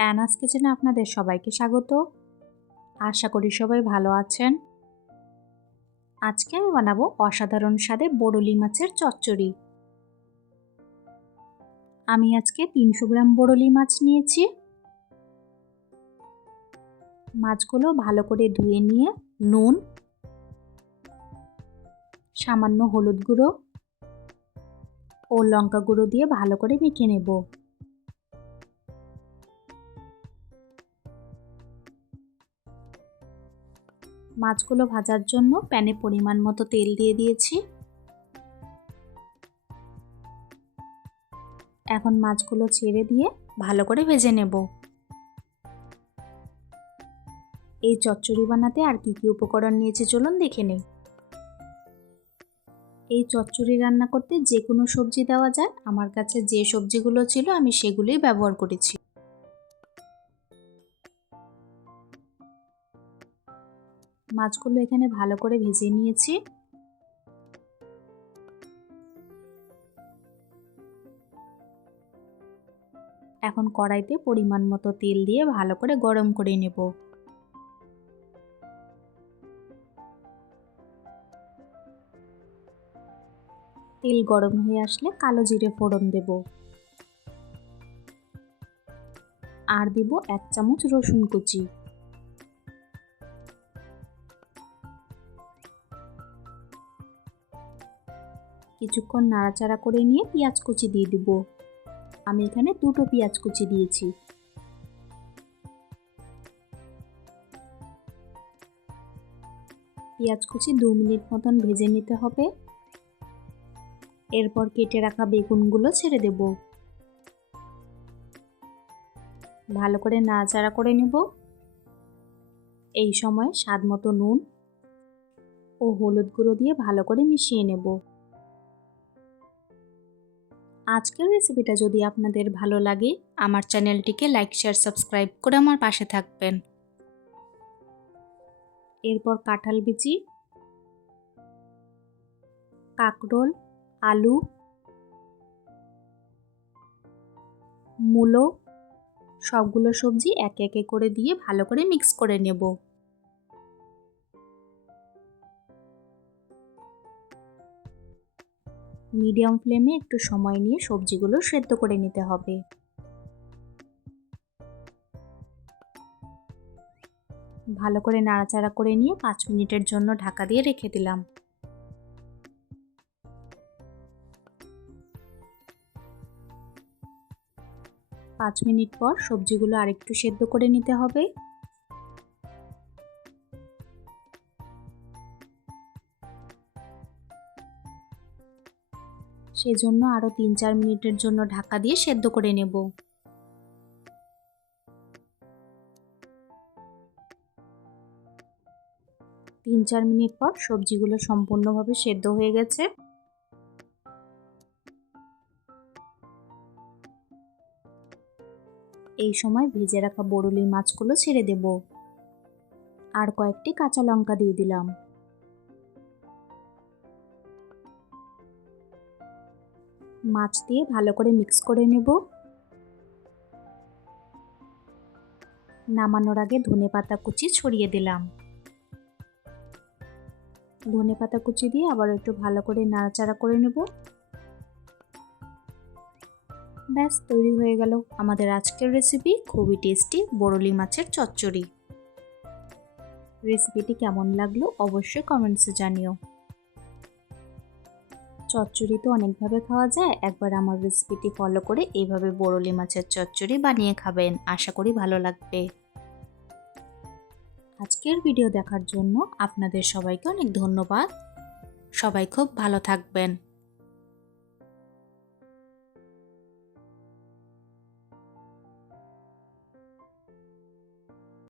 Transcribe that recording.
অ্যানাস কিচেনে আপনাদের সবাইকে স্বাগত। আশা করি সবাই ভালো আছেন। আজকে আমি বানাবো অসাধারণ স্বাদে বড়লি মাছের চচ্চড়ি। আমি আজকে তিনশো গ্রাম বড়লি মাছ নিয়েছি। মাছগুলো ভালো করে ধুয়ে নিয়ে নুন, সামান্য হলুদ গুঁড়ো ও লঙ্কা গুঁড়ো দিয়ে ভালো করে মেখে নেব। মাছগুলো ভাজার জন্য প্যানে পরিমাণ মতো তেল দিয়ে দিয়েছি। এখন মাছগুলো ছেড়ে দিয়ে ভালো করে ভেজে নেব। এই চচ্চড়ি বানাতে আর কি কি উপকরণ নিয়েছে চলুন দেখে নেই। এই চচ্চড়ি রান্না করতে যে কোনো সবজি দেওয়া যায়। আমার কাছে যে সবজিগুলো ছিল আমি সেগুলোই ব্যবহার করেছি। মাছগুলো এখানে ভালো করে ভেজে নিয়েছি। এখন কড়াইতে পরিমাণ মতো তেল দিয়ে ভালো করে গরম করে নেব। তেল গরম হয়ে আসলে কালো জিরে ফোড়ন দেব। আর দিব এক চামচ রসুন কুচি। কিছুক্ষণ নাড়াচাড়া করে নিয়ে পেঁয়াজ কুচি দিয়ে দিব। আমি এখানে দুটো পেঁয়াজ কুচি দিয়েছি। পেঁয়াজ কুচি দু মিনিট মতন ভেজে নিতে হবে। এরপর কেটে রাখা বেগুনগুলো ছেড়ে দেব। ভালো করে নাড়াচাড়া করে নেব। এই সময় স্বাদ মতো নুন ও হলুদ গুঁড়ো দিয়ে ভালো করে মিশিয়ে নেব। আজকের রেসিপিটা যদি আপনাদের ভালো লাগে, আমার চ্যানেলটিকে লাইক, শেয়ার, সাবস্ক্রাইব করে আমার পাশে থাকবেন। এরপর কাঁঠাল বিচি, কাকরোল, আলু, মূলো, সবগুলো সবজি একে একে করে দিয়ে ভালো করে মিক্স করে নেব। মিডিয়াম ফ্লেমে একটু সময় নিয়ে সবজিগুলো সেদ্ধ করে নিতে হবে। ভালো করে নাড়াচাড়া করে নিয়ে পাঁচ মিনিটের জন্য ঢাকা দিয়ে রেখে দিলাম। পাঁচ মিনিট পর সবজিগুলো আরেকটু সেদ্ধ করে নিতে হবে। সেজন্য আরও তিন চার মিনিটের জন্য ঢাকা দিয়ে সেদ্ধ করে নেব। তিন চার মিনিট পর সবজিগুলো সম্পূর্ণভাবে সেদ্ধ হয়ে গেছে। এই সময় ভেজে রাখা বড়লি মাছগুলো ছেড়ে দেব। আর কয়েকটি কাঁচা লঙ্কা দিয়ে দিলাম। মাছ দিয়ে ভালো করে মিক্স করে নেব। নামানোর আগে ধনে পাতা কুচি ছড়িয়ে দিলাম। ধনে পাতা কুচি দিয়ে আবার একটু ভালো করে নাড়াচাড়া করে নেব। ব্যাস, তৈরি হয়ে গেল আমাদের আজকের রেসিপি খুবই টেস্টি বড়লি মাছের চচ্চড়ি। রেসিপিটি কেমন লাগল অবশ্যই কমেন্টসে জানিও। চচ্চড়ি তো অনেকভাবে খাওয়া যায়। একবার আমার রেসিপিটি ফলো করে এইভাবে বড়লি মাছের চচ্চড়ি বানিয়ে খাবেন। আশা করি ভালো লাগবে। আজকের ভিডিও দেখার জন্য আপনাদের সবাইকে অনেক ধন্যবাদ। সবাই খুব ভালো থাকবেন।